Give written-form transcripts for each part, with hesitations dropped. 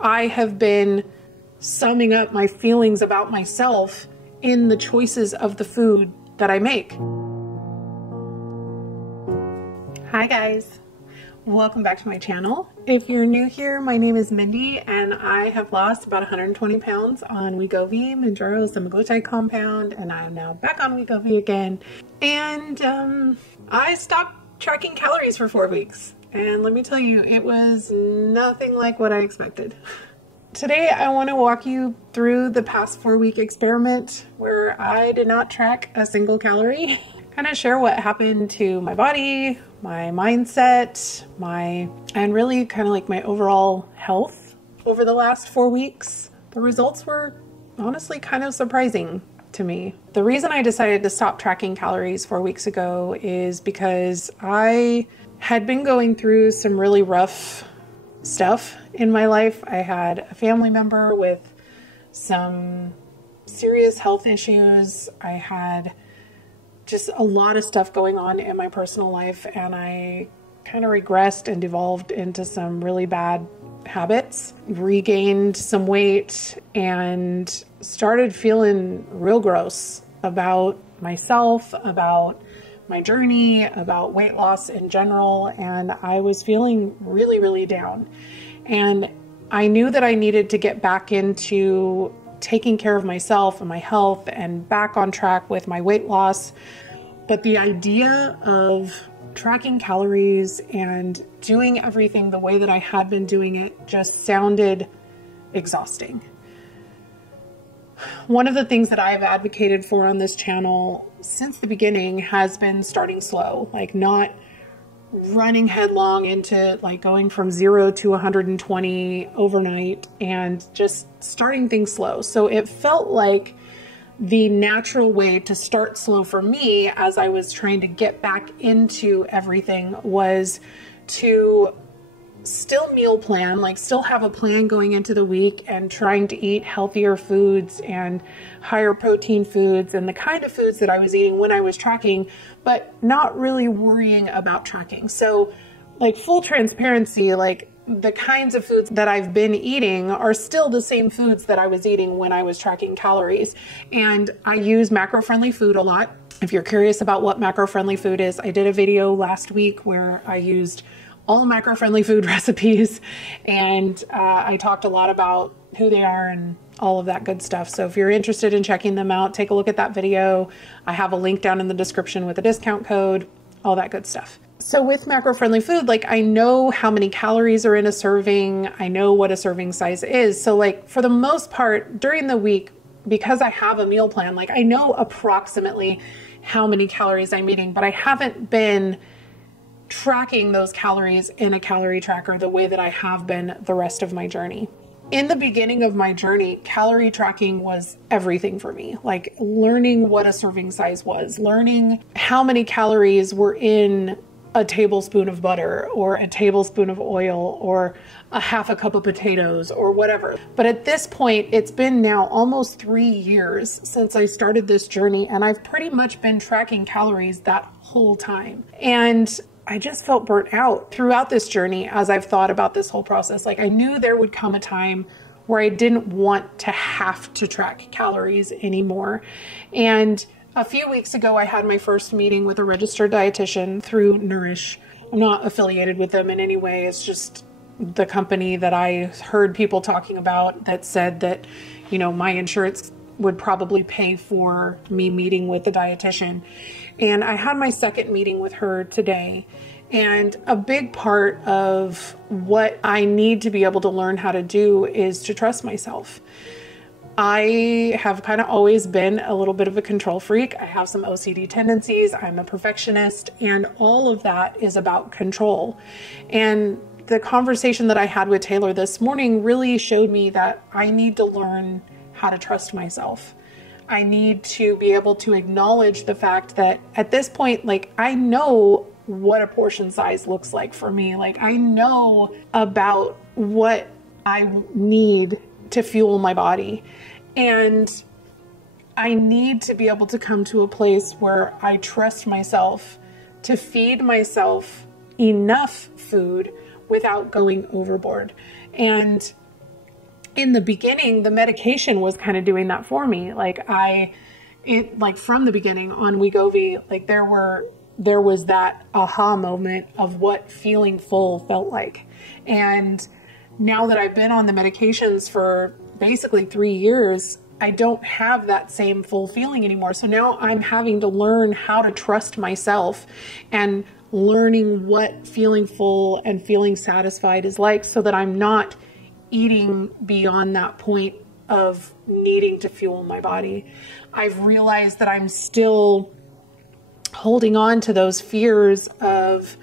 I have been summing up my feelings about myself in the choices of the food that I make. Hi guys, welcome back to my channel. If you're new here, my name is Mindy and I have lost about 120 pounds on Wegovy, Mounjaro semaglutide compound, and I'm now back on Wegovy again. And I stopped tracking calories for 4 weeks. And let me tell you, it was nothing like what I expected. Today, I want to walk you through the past 4-week experiment where I did not track a single calorie. Kind of share what happened to my body, my mindset, and really kind of like my overall health over the last 4 weeks. The results were honestly kind of surprising to me. The reason I decided to stop tracking calories 4 weeks ago is because I had been going through some really rough stuff in my life. I had a family member with some serious health issues. I had just a lot of stuff going on in my personal life, and I kind of regressed and devolved into some really bad habits, regained some weight, and started feeling real gross about myself, about my journey, about weight loss in general, and I was feeling really, really down. And I knew that I needed to get back into taking care of myself and my health and back on track with my weight loss. But the idea of tracking calories and doing everything the way that I had been doing it just sounded exhausting. One of the things that I've advocated for on this channel since the beginning has been starting slow, like not running headlong into like going from 0 to 120 overnight, and just starting things slow. So it felt like the natural way to start slow for me as I was trying to get back into everything was to still meal plan, like still have a plan going into the week and trying to eat healthier foods and higher protein foods and the kind of foods that I was eating when I was tracking, but not really worrying about tracking. So like full transparency, like the kinds of foods that I've been eating are still the same foods that I was eating when I was tracking calories. And I use macro-friendly food a lot. If you're curious about what macro-friendly food is, I did a video last week where I used all macro-friendly food recipes, and I talked a lot about who they are and all of that good stuff. So if you're interested in checking them out, take a look at that video. I have a link down in the description with a discount code, all that good stuff. So with macro-friendly food, like I know how many calories are in a serving. I know what a serving size is. So like for the most part during the week, because I have a meal plan, like I know approximately how many calories I'm eating, but I haven't been tracking those calories in a calorie tracker the way that I have been the rest of my journey. In the beginning of my journey, calorie tracking was everything for me. Like learning what a serving size was, learning how many calories were in a tablespoon of butter or a tablespoon of oil or a half a cup of potatoes or whatever. But at this point, it's been now almost 3 years since I started this journey, and I've pretty much been tracking calories that whole time. And I just felt burnt out throughout this journey as I've thought about this whole process. Like I knew there would come a time where I didn't want to have to track calories anymore. And a few weeks ago, I had my first meeting with a registered dietitian through Nourish. I'm not affiliated with them in any way. It's just the company that I heard people talking about that said that, you know, my insurance would probably pay for me meeting with the dietitian. And I had my second meeting with her today. And a big part of what I need to be able to learn how to do is to trust myself. I have kind of always been a little bit of a control freak. I have some OCD tendencies. I'm a perfectionist, and all of that is about control. And the conversation that I had with Taylor this morning really showed me that I need to learn how to trust myself. I need to be able to acknowledge the fact that at this point, like I know what a portion size looks like for me. Like I know about what I need to fuel my body. And I need to be able to come to a place where I trust myself to feed myself enough food without going overboard. And in the beginning, the medication was kind of doing that for me. Like from the beginning on Wegovy, like there was that aha moment of what feeling full felt like. And now that I've been on the medications for basically 3 years, I don't have that same full feeling anymore. So now I'm having to learn how to trust myself and learning what feeling full and feeling satisfied is like, so that I'm not eating beyond that point of needing to fuel my body. I've realized that I'm still holding on to those fears of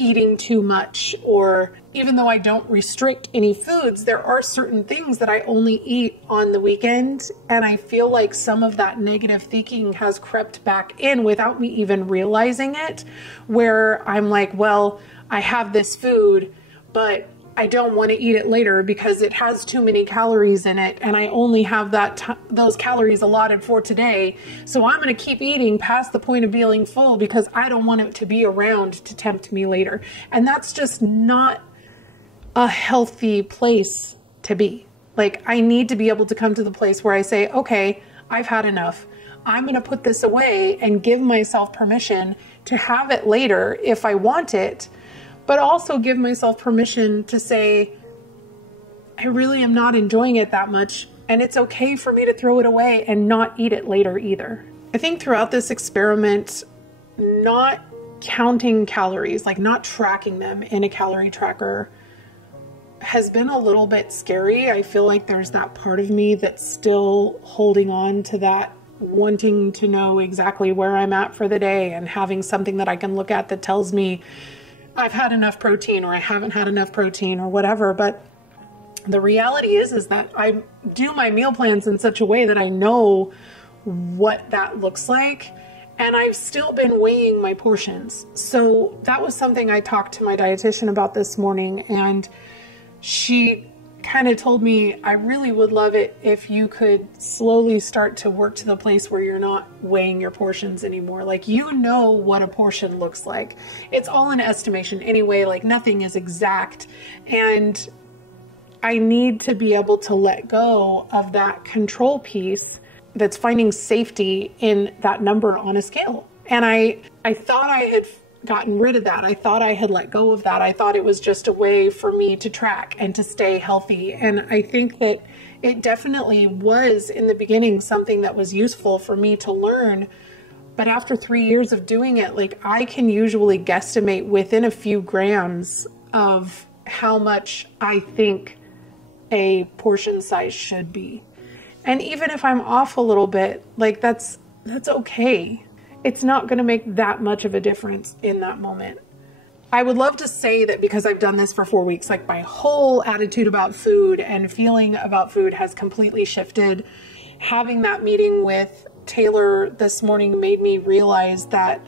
eating too much, or even though I don't restrict any foods, there are certain things that I only eat on the weekend. And I feel like some of that negative thinking has crept back in without me even realizing it, where I'm like, well, I have this food, but I don't want to eat it later because it has too many calories in it, and I only have those calories allotted for today. So I'm going to keep eating past the point of feeling full because I don't want it to be around to tempt me later. And that's just not a healthy place to be. Like, I need to be able to come to the place where I say, okay, I've had enough. I'm going to put this away and give myself permission to have it later if I want it, but also give myself permission to say, I really am not enjoying it that much, and it's okay for me to throw it away and not eat it later either. I think throughout this experiment, not counting calories, like not tracking them in a calorie tracker, has been a little bit scary. I feel like there's that part of me that's still holding on to that, wanting to know exactly where I'm at for the day and having something that I can look at that tells me I've had enough protein or I haven't had enough protein or whatever. But the reality is that I do my meal plans in such a way that I know what that looks like. And I've still been weighing my portions. So that was something I talked to my dietitian about this morning. And she kind of told me, I really would love it if you could slowly start to work to the place where you're not weighing your portions anymore. Like, you know what a portion looks like. It's all an estimation anyway, like nothing is exact. And I need to be able to let go of that control piece that's finding safety in that number on a scale. And I thought I had gotten rid of that. I thought I had let go of that. I thought it was just a way for me to track and to stay healthy. And I think that it definitely was in the beginning something that was useful for me to learn. But after 3 years of doing it, like, I can usually guesstimate within a few grams of how much I think a portion size should be. And even if I'm off a little bit, like, that's okay. It's not going to make that much of a difference in that moment. I would love to say that because I've done this for 4 weeks, like, my whole attitude about food and feeling about food has completely shifted. Having that meeting with Taylor this morning made me realize that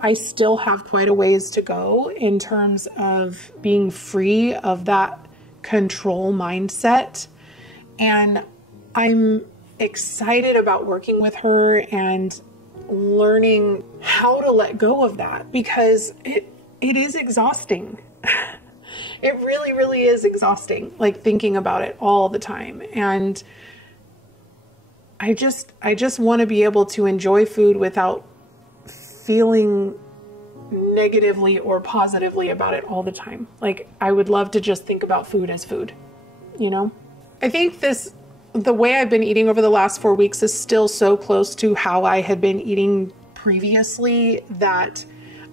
I still have quite a ways to go in terms of being free of that control mindset. And I'm excited about working with her and learning how to let go of that, because it is exhausting. It really, really is exhausting, like, thinking about it all the time. And I just want to be able to enjoy food without feeling negatively or positively about it all the time. Like, I would love to just think about food as food, you know? I think the way I've been eating over the last 4 weeks is still so close to how I had been eating previously that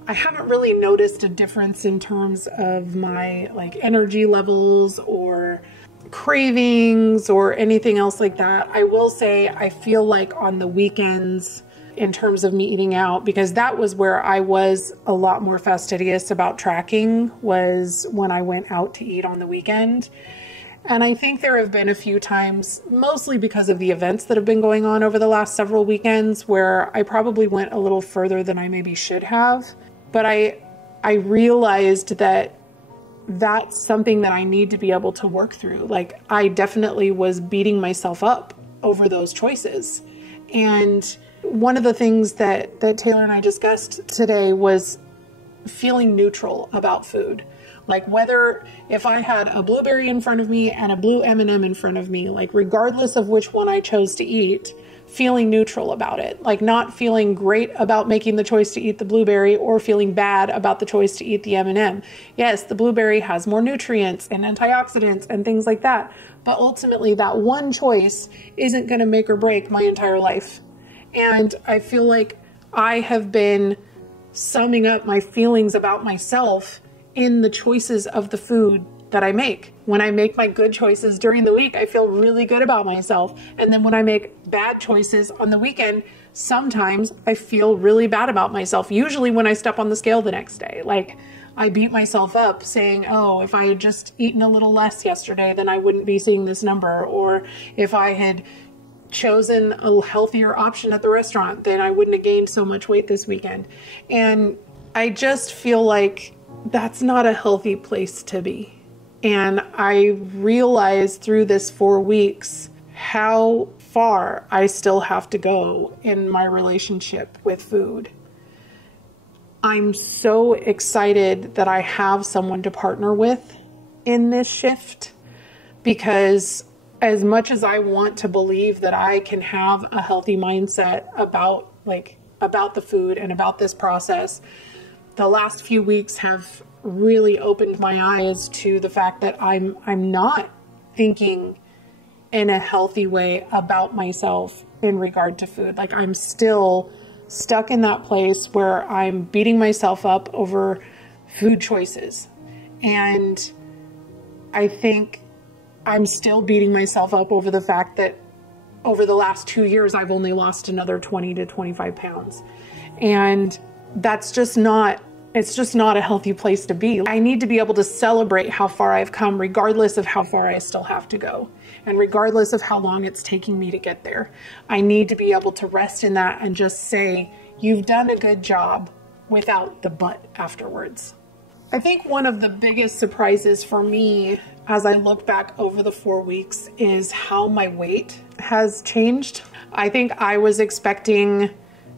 I haven't really noticed a difference in terms of my, like, energy levels or cravings or anything else like that. I will say I feel like on the weekends, in terms of me eating out, because that was where I was a lot more fastidious about tracking, was when I went out to eat on the weekend. And I think there have been a few times, mostly because of the events that have been going on over the last several weekends, where I probably went a little further than I maybe should have. But I realized that that's something that I need to be able to work through. Like, I definitely was beating myself up over those choices. And one of the things that Taylor and I discussed today was feeling neutral about food. Like whether if I had a blueberry in front of me and a blue M&M in front of me, like regardless of which one I chose to eat, feeling neutral about it, like not feeling great about making the choice to eat the blueberry or feeling bad about the choice to eat the M&M. Yes, the blueberry has more nutrients and antioxidants and things like that, but ultimately that one choice isn't going to make or break my entire life. And I feel like I have been summing up my feelings about myself in the choices of the food that I make. When I make my good choices during the week, I feel really good about myself. And then when I make bad choices on the weekend, sometimes I feel really bad about myself. Usually when I step on the scale the next day, like I beat myself up saying, oh, if I had just eaten a little less yesterday, then I wouldn't be seeing this number. Or if I had chosen a healthier option at the restaurant, then I wouldn't have gained so much weight this weekend. And I just feel like that's not a healthy place to be. And I realized through this 4 weeks how far I still have to go in my relationship with food. I'm so excited that I have someone to partner with in this shift, because as much as I want to believe that I can have a healthy mindset about the food and about this process, the last few weeks have really opened my eyes to the fact that I'm not thinking in a healthy way about myself in regard to food. Like I'm still stuck in that place where I'm beating myself up over food choices. And I think I'm still beating myself up over the fact that over the last 2 years, I've only lost another 20 to 25 pounds. And that's just not, it's just not a healthy place to be. I need to be able to celebrate how far I've come, regardless of how far I still have to go. And regardless of how long it's taking me to get there. I need to be able to rest in that and just say, you've done a good job, without the but afterwards. I think one of the biggest surprises for me as I look back over the 4 weeks is how my weight has changed. I think I was expecting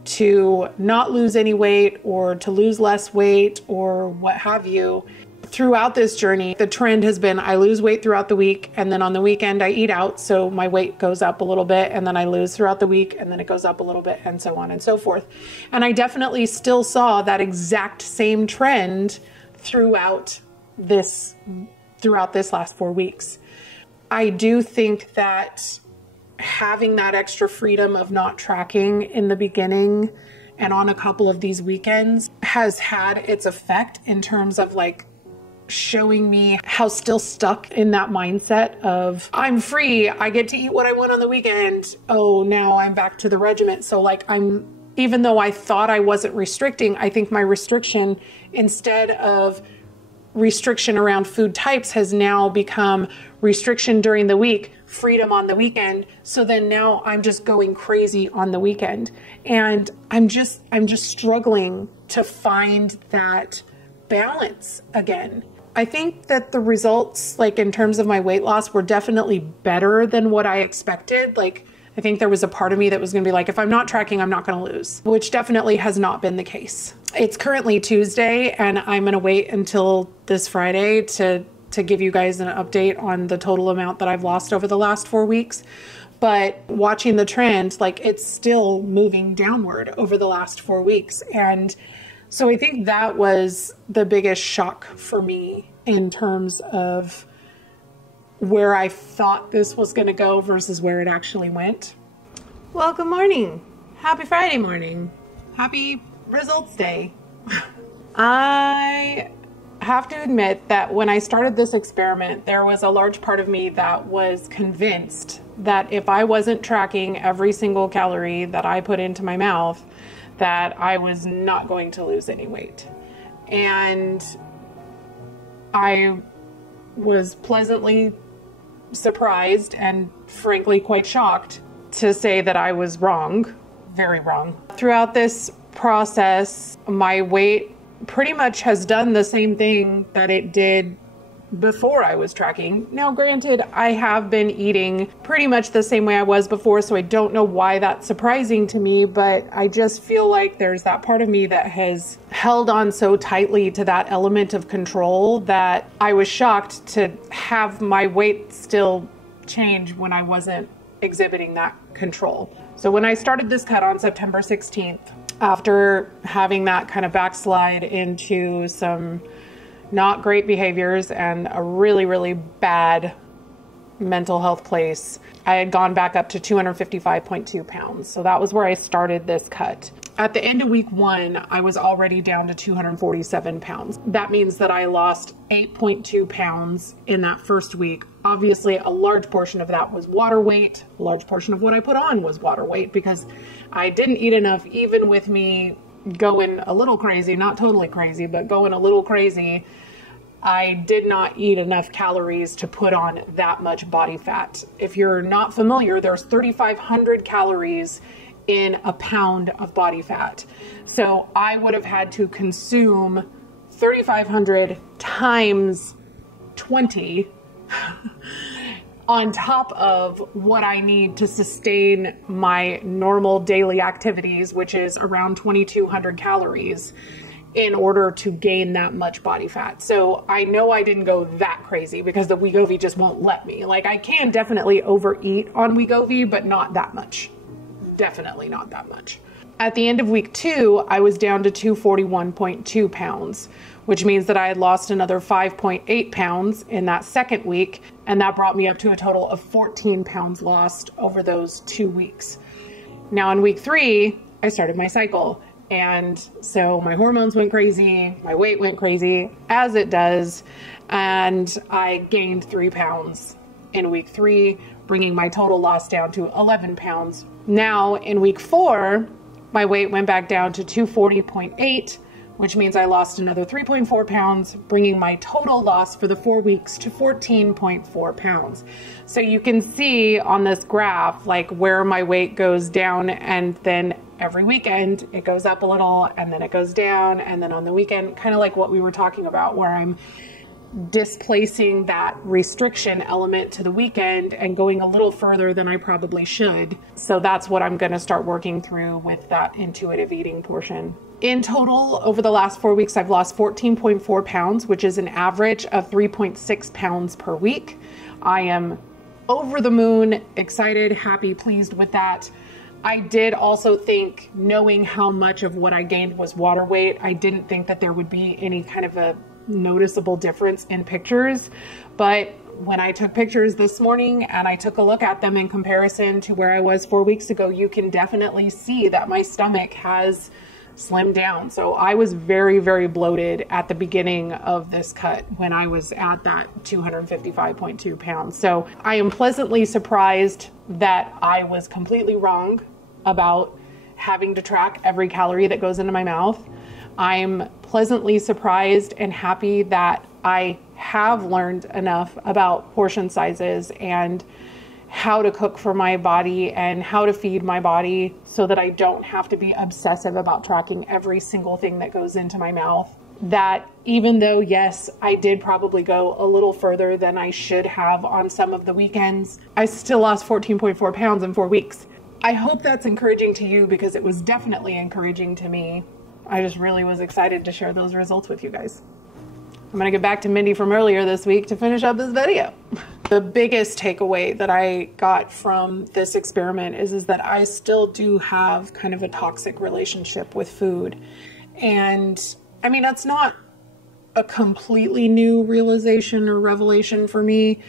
to not lose any weight or to lose less weight or what have you. Throughout this journey, the trend has been I lose weight throughout the week, and then on the weekend I eat out, so my weight goes up a little bit, and then I lose throughout the week, and then it goes up a little bit, and so on and so forth. And I definitely still saw that exact same trend throughout this last 4 weeks. I do think that having that extra freedom of not tracking in the beginning and on a couple of these weekends has had its effect in terms of like showing me how still stuck in that mindset of I'm free, I get to eat what I want on the weekend. Oh, now I'm back to the regiment. So like even though I thought I wasn't restricting, I think my restriction, instead of restriction around food types, has now become restriction during the week, freedom on the weekend. So then now I'm just going crazy on the weekend. And I'm just struggling to find that balance again. I think that the results, like in terms of my weight loss, were definitely better than what I expected. Like, I think there was a part of me that was going to be like, if I'm not tracking, I'm not going to lose, which definitely has not been the case. It's currently Tuesday, and I'm going to wait until this Friday to give you guys an update on the total amount that I've lost over the last 4 weeks. But watching the trend, like it's still moving downward over the last 4 weeks. And so I think that was the biggest shock for me in terms of where I thought this was going to go versus where it actually went. Well, good morning. Happy Friday morning. Happy results day. I have to admit that when I started this experiment, there was a large part of me that was convinced that if I wasn't tracking every single calorie that I put into my mouth, that I was not going to lose any weight. And I was pleasantly surprised and frankly quite shocked to say that I was wrong, very wrong. Throughout this process, my weight pretty much has done the same thing that it did before I was tracking. Now, granted, I have been eating pretty much the same way I was before, so I don't know why that's surprising to me, but I just feel like there's that part of me that has held on so tightly to that element of control that I was shocked to have my weight still change when I wasn't exhibiting that control. So when I started this cut on September 16th, after having that kind of backslide into some not great behaviors and a really, really bad mental health place, I had gone back up to 255.2 pounds. So that was where I started this cut. At the end of week 1, I was already down to 247 pounds. That means that I lost 8.2 pounds in that first week. Obviously, a large portion of that was water weight. A large portion of what I put on was water weight because I didn't eat enough, even with me going a little crazy, not totally crazy, but going a little crazy. I did not eat enough calories to put on that much body fat. If you're not familiar, there's 3,500 calories in a pound of body fat. So I would have had to consume 3,500 times 20 on top of what I need to sustain my normal daily activities, which is around 2,200 calories, in order to gain that much body fat. So I know I didn't go that crazy because the Wegovy just won't let me. Like, I can definitely overeat on Wegovy, but not that much. Definitely not that much. At the end of week 2, I was down to 241.2 pounds, which means that I had lost another 5.8 pounds in that second week. And that brought me up to a total of 14 pounds lost over those 2 weeks. Now in week 3, I started my cycle. And so my hormones went crazy, my weight went crazy, as it does. And I gained 3 pounds in week 3, bringing my total loss down to 11 pounds. Now in week 4, my weight went back down to 240.8, which means I lost another 3.4 pounds, bringing my total loss for the 4 weeks to 14.4 pounds. So you can see on this graph, like, where my weight goes down, and then every weekend it goes up a little, and then it goes down, and then on the weekend, kind of like what we were talking about, where I'm displacing that restriction element to the weekend and going a little further than I probably should. So that's what I'm going to start working through with that intuitive eating portion. In total, over the last 4 weeks, I've lost 14.4 pounds, which is an average of 3.6 pounds per week. I am over the moon, excited, happy, pleased with that. I did also think, knowing how much of what I gained was water weight, I didn't think that there would be any kind of a noticeable difference in pictures. But when I took pictures this morning and I took a look at them in comparison to where I was 4 weeks ago, you can definitely see that my stomach has slimmed down. So I was very, very bloated at the beginning of this cut when I was at that 255.2 pounds. So I am pleasantly surprised that I was completely wrong about having to track every calorie that goes into my mouth. I'm pleasantly surprised and happy that I have learned enough about portion sizes and how to cook for my body and how to feed my body so that I don't have to be obsessive about tracking every single thing that goes into my mouth. That even though, yes, I did probably go a little further than I should have on some of the weekends, I still lost 14.4 pounds in 4 weeks. I hope that's encouraging to you, because it was definitely encouraging to me. I just really was excited to share those results with you guys. I'm gonna get back to Mindy from earlier this week to finish up this video. The biggest takeaway that I got from this experiment is that I still do have kind of a toxic relationship with food. And I mean, that's not a completely new realization or revelation for me.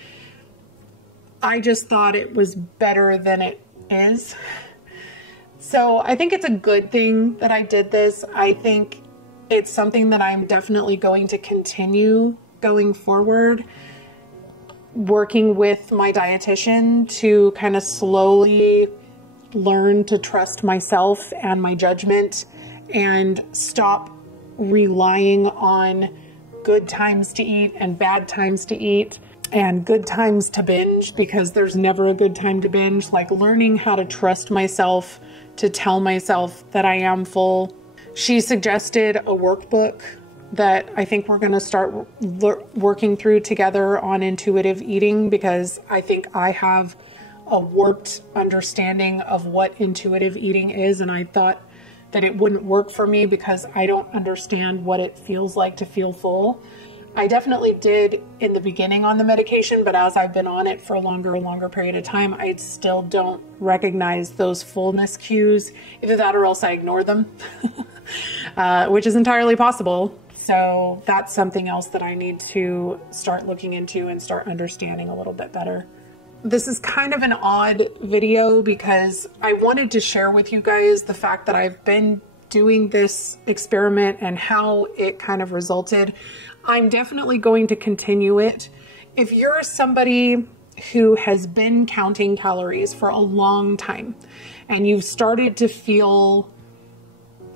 I just thought it was better than it is. So I think it's a good thing that I did this. I think it's something that I'm definitely going to continue going forward, working with my dietitian to kind of slowly learn to trust myself and my judgment and stop relying on good times to eat and bad times to eat and good times to binge, because there's never a good time to binge. Like, learning how to trust myself to tell myself that I am full. She suggested a workbook that I think we're going to start working through together on intuitive eating, because I think I have a warped understanding of what intuitive eating is, and I thought that it wouldn't work for me because I don't understand what it feels like to feel full. I definitely did in the beginning on the medication, but as I've been on it for a longer period of time, I still don't recognize those fullness cues. Either that or else I ignore them, which is entirely possible. So that's something else that I need to start looking into and start understanding a little bit better. This is kind of an odd video because I wanted to share with you guys the fact that I've been doing this experiment and how it kind of resulted. I'm definitely going to continue it. If you're somebody who has been counting calories for a long time and you've started to feel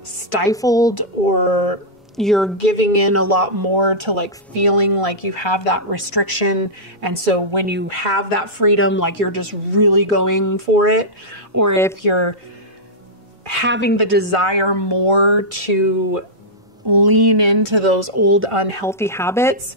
stifled, or you're giving in a lot more to like feeling like you have that restriction, and so when you have that freedom, like you're just really going for it, or if you're having the desire more to lean into those old unhealthy habits,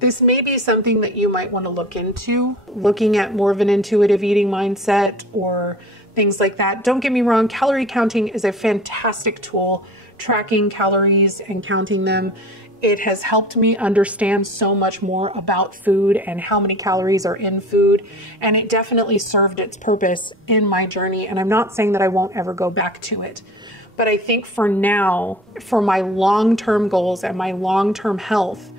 this may be something that you might want to look into, looking at more of an intuitive eating mindset or things like that. Don't get me wrong, calorie counting is a fantastic tool. Tracking calories and counting them, it has helped me understand so much more about food and how many calories are in food, and it definitely served its purpose in my journey, and I'm not saying that I won't ever go back to it. But I think for now, for my long-term goals and my long-term health,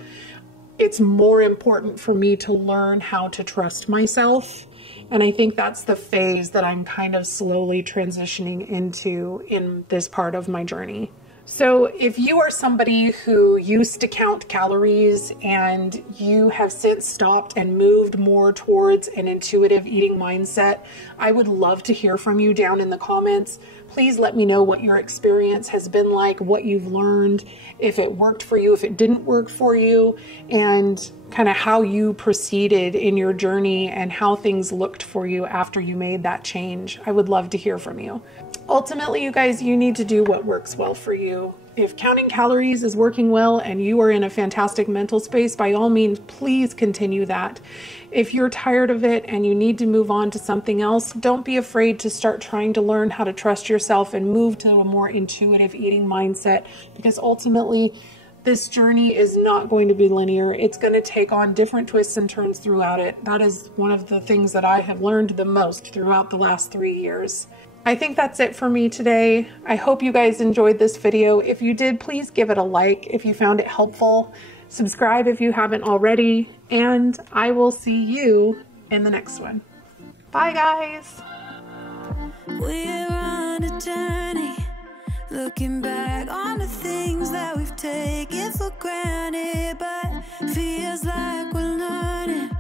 it's more important for me to learn how to trust myself. And I think that's the phase that I'm kind of slowly transitioning into in this part of my journey. So if you are somebody who used to count calories and you have since stopped and moved more towards an intuitive eating mindset, I would love to hear from you down in the comments. Please let me know what your experience has been like, what you've learned, if it worked for you, if it didn't work for you, and kind of how you proceeded in your journey and how things looked for you after you made that change. I would love to hear from you. Ultimately, you guys, you need to do what works well for you. If counting calories is working well and you are in a fantastic mental space, by all means, please continue that. If you're tired of it and you need to move on to something else, don't be afraid to start trying to learn how to trust yourself and move to a more intuitive eating mindset, because ultimately, this journey is not going to be linear. It's going to take on different twists and turns throughout it. That is one of the things that I have learned the most throughout the last 3 years. I think that's it for me today. I hope you guys enjoyed this video. If you did, please give it a like if you found it helpful. Subscribe if you haven't already, and I will see you in the next one. Bye, guys. We're on a journey, looking back on the things that we've taken for granted, but feels like we're learning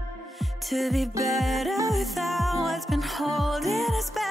to be better without what's been holding us back.